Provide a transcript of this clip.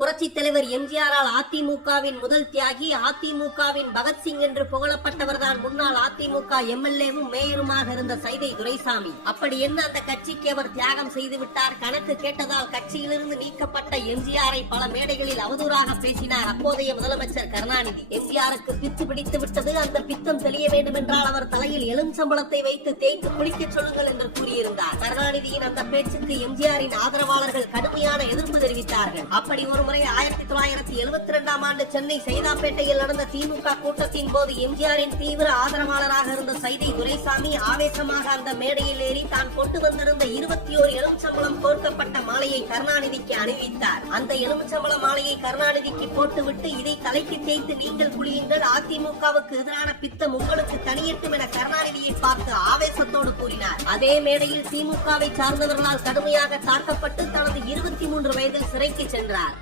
புரட்சித் தலைவர் எம்ஜிஆரால் அதிமுகவின் முதல் தியாகி அதிமுகவின் பகத்சிங் என்று புகழப்பட்டவர்தான் முன்னாள் அதிமுக எம்எல்ஏவும் மேயருமாக இருந்த சைதை துரைசாமி. அப்படி என்ன அந்த கட்சிக்கு அவர் தியாகம் செய்து விட்டார் கணக்கு கேட்டதால் கட்சியிலிருந்து நீக்கப்பட்ட எம்ஜிஆரை பல மேடைகளில் அவதூறாக பேசினார். அப்போதைய முதலமைச்சர் கருணாநிதி. எம்ஜிஆருக்கு பித்து பிடித்து விட்டது. அந்த பித்தம் தெளிய வேண்டும் என்றால் அவர் தலையில் எலும்பம்பளத்தை வைத்து தேய்த்து குளிக்க சொல்லுங்கள் என்று கூறியிருந்தார். கருணாநிதியின் அந்த பேச்சுக்கு எம்ஜிஆரின் ஆதரவாளர்கள் கடுமையான எதிர்ப்பு தெரிவித்தார்கள். அப்படி முறை ஆயிரத்தி தொள்ளாயிரத்தி எழுபத்தி இரண்டாம் ஆண்டு சென்னை சைதாப்பேட்டையில் நடந்த திமுக கூட்டத்தின் போது எம்ஜிஆரின் தீவிர ஆதரவாளராக இருந்த சைதை துரைசாமி ஆவேசமாக அந்த மேடையில் ஏறி தான் கொண்டு வந்திருந்த இருபத்தி ஓரு எலுமிச்சம்பளம் கோர்க்கப்பட்ட மாலையை கருணாநிதிக்கு அணிவித்தார். அந்த எலுமிச்சம்பள மாலையை கருணாநிதிக்கு போட்டுவிட்டு இதை தலைக்கு தேய்த்து நீங்கள் குளியுங்கள் அதிமுகவுக்கு எதிரான பித்தம் உங்களுக்கு தனியட்டும் என கருணாநிதியை பார்த்து ஆவேசத்தோடு கூறினார். அதே மேடையில் திமுகவை சார்ந்தவர்களால் கடுமையாக தாக்கப்பட்டு தனது இருபத்தி மூன்று வயதில் சிறைக்கு சென்றார்.